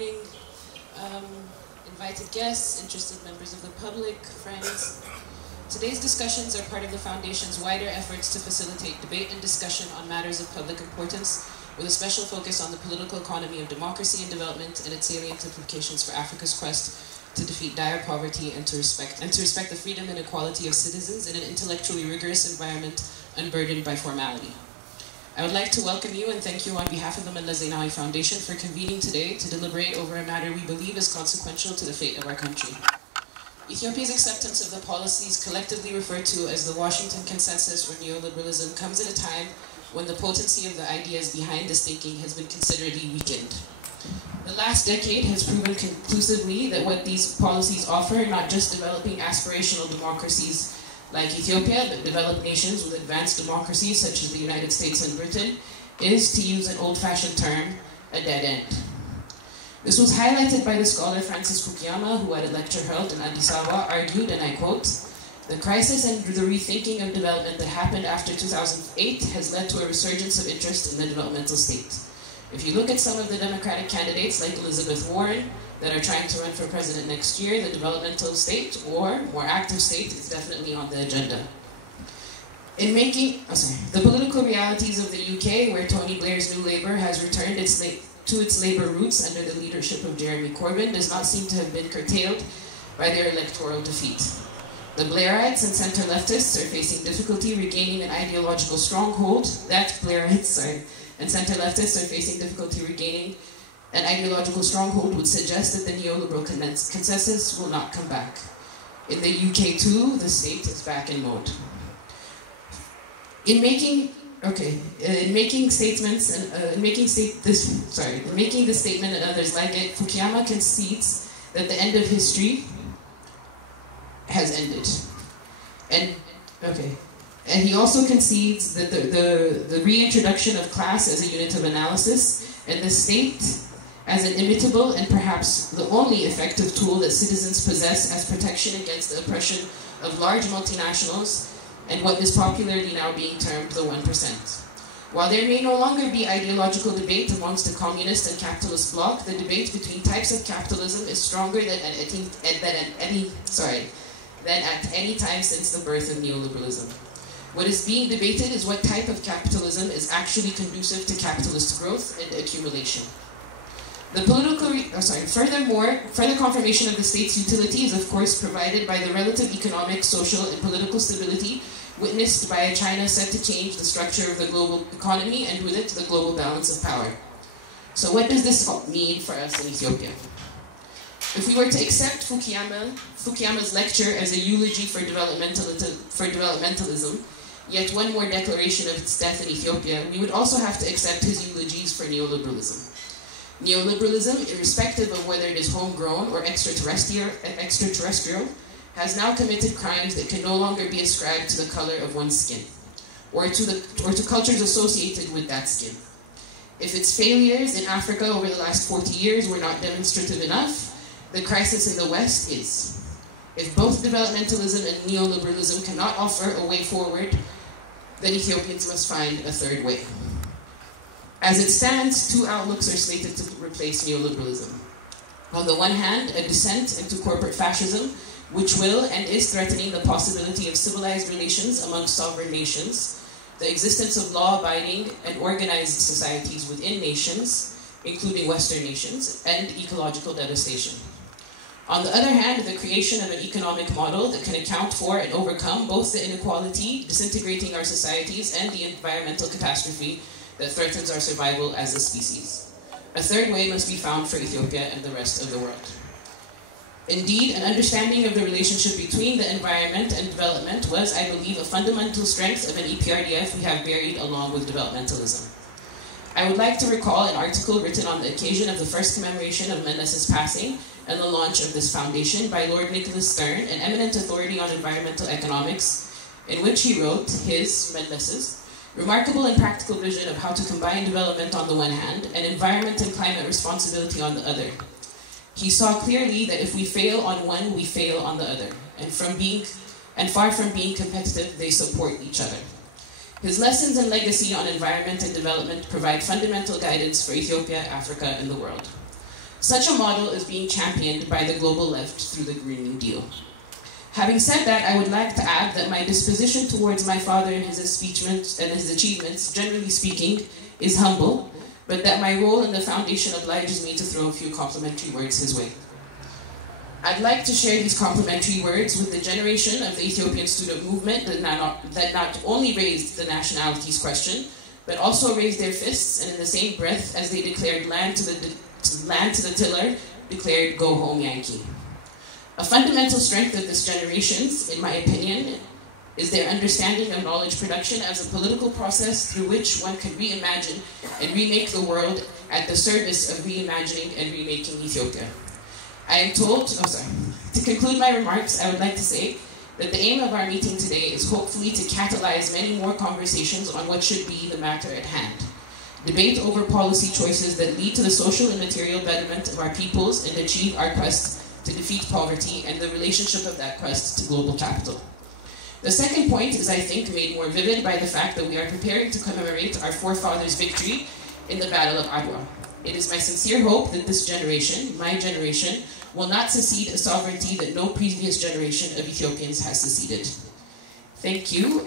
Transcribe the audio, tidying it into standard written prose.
morning, invited guests, interested members of the public, friends. Today's discussions are part of the Foundation's wider efforts to facilitate debate and discussion on matters of public importance, with a special focus on the political economy of democracy and development and its salient implications for Africa's quest to defeat dire poverty and to respect the freedom and equality of citizens in an intellectually rigorous environment unburdened by formality. I would like to welcome you and thank you on behalf of the Meles Foundation for convening today to deliberate over a matter we believe is consequential to the fate of our country. Ethiopia's acceptance of the policies collectively referred to as the Washington Consensus or neoliberalism comes at a time when the potency of the ideas behind this thinking has been considerably weakened. The last decade has proven conclusively that what these policies offer, not just developing aspirational democracies like Ethiopia, but developed nations with advanced democracies such as the United States and Britain, is, to use an old-fashioned term, a dead end. This was highlighted by the scholar Francis Fukuyama, who at a lecture held in Addis Ababa argued, and I quote, "The crisis and the rethinking of development that happened after 2008 has led to a resurgence of interest in the developmental state. If you look at some of the Democratic candidates like Elizabeth Warren that are trying to run for president next year, the developmental state or more active state is definitely on the agenda." In the political realities of the UK, where Tony Blair's New Labour has returned to its Labour roots under the leadership of Jeremy Corbyn, does not seem to have been curtailed by their electoral defeat. The Blairites and centre-leftists are facing difficulty regaining an ideological stronghold. And centre-leftists are facing difficulty regaining an ideological stronghold would suggest that the neoliberal consensus will not come back. In the UK too, the state is back in mode. In making this statement and others like it, Fukuyama concedes that the end of history has ended. And he also concedes that the reintroduction of class as a unit of analysis and the state as an imitable and perhaps the only effective tool that citizens possess as protection against the oppression of large multinationals and what is popularly now being termed the 1%. While there may no longer be ideological debate amongst the communist and capitalist bloc, the debate between types of capitalism is stronger than at any time since the birth of neoliberalism. What is being debated is what type of capitalism is actually conducive to capitalist growth and accumulation. Further confirmation of the state's utility is of course provided by the relative economic, social, and political stability witnessed by a China set to change the structure of the global economy and with it the global balance of power. So what does this mean for us in Ethiopia? If we were to accept Fukuyama's lecture as a eulogy for developmentalism, yet one more declaration of its death in Ethiopia, we would also have to accept his eulogies for neoliberalism. Neoliberalism, irrespective of whether it is homegrown or extraterrestrial, has now committed crimes that can no longer be ascribed to the color of one's skin, or to cultures associated with that skin. If its failures in Africa over the last 40 years were not demonstrative enough, the crisis in the West is. If both developmentalism and neoliberalism cannot offer a way forward, then Ethiopians must find a third way. As it stands, two outlooks are slated to replace neoliberalism. On the one hand, a descent into corporate fascism, which will and is threatening the possibility of civilized relations among sovereign nations, the existence of law-abiding and organized societies within nations, including Western nations, and ecological devastation. On the other hand, the creation of an economic model that can account for and overcome both the inequality disintegrating our societies and the environmental catastrophe that threatens our survival as a species. A third way must be found for Ethiopia and the rest of the world. Indeed, an understanding of the relationship between the environment and development was, I believe, a fundamental strength of an EPRDF we have buried along with developmentalism. I would like to recall an article written on the occasion of the first commemoration of Meles' passing and the launch of this foundation by Lord Nicholas Stern, an eminent authority on environmental economics, in which he wrote his, Meles', remarkable and practical vision of how to combine development on the one hand and environment and climate responsibility on the other. He saw clearly that if we fail on one, we fail on the other, and far from being competitive, they support each other. His lessons and legacy on environment and development provide fundamental guidance for Ethiopia, Africa, and the world. Such a model is being championed by the global left through the Green New Deal. Having said that, I would like to add that my disposition towards my father and his achievements, generally speaking, is humble, but that my role in the foundation obliges me to throw a few complimentary words his way. I'd like to share these complimentary words with the generation of the Ethiopian student movement that not only raised the nationalities question, but also raised their fists, and in the same breath as they declared land to the tiller, declared go home Yankee. A fundamental strength of this generation's, in my opinion, is their understanding of knowledge production as a political process through which one can reimagine and remake the world at the service of reimagining and remaking Ethiopia. I am told, to conclude my remarks, I would like to say that the aim of our meeting today is hopefully to catalyze many more conversations on what should be the matter at hand. Debate over policy choices that lead to the social and material betterment of our peoples and achieve our quest to defeat poverty and the relationship of that quest to global capital. The second point is, I think, made more vivid by the fact that we are preparing to commemorate our forefathers' victory in the Battle of Adwa. It is my sincere hope that this generation, my generation, will not secede a sovereignty that no previous generation of Ethiopians has seceded. Thank you.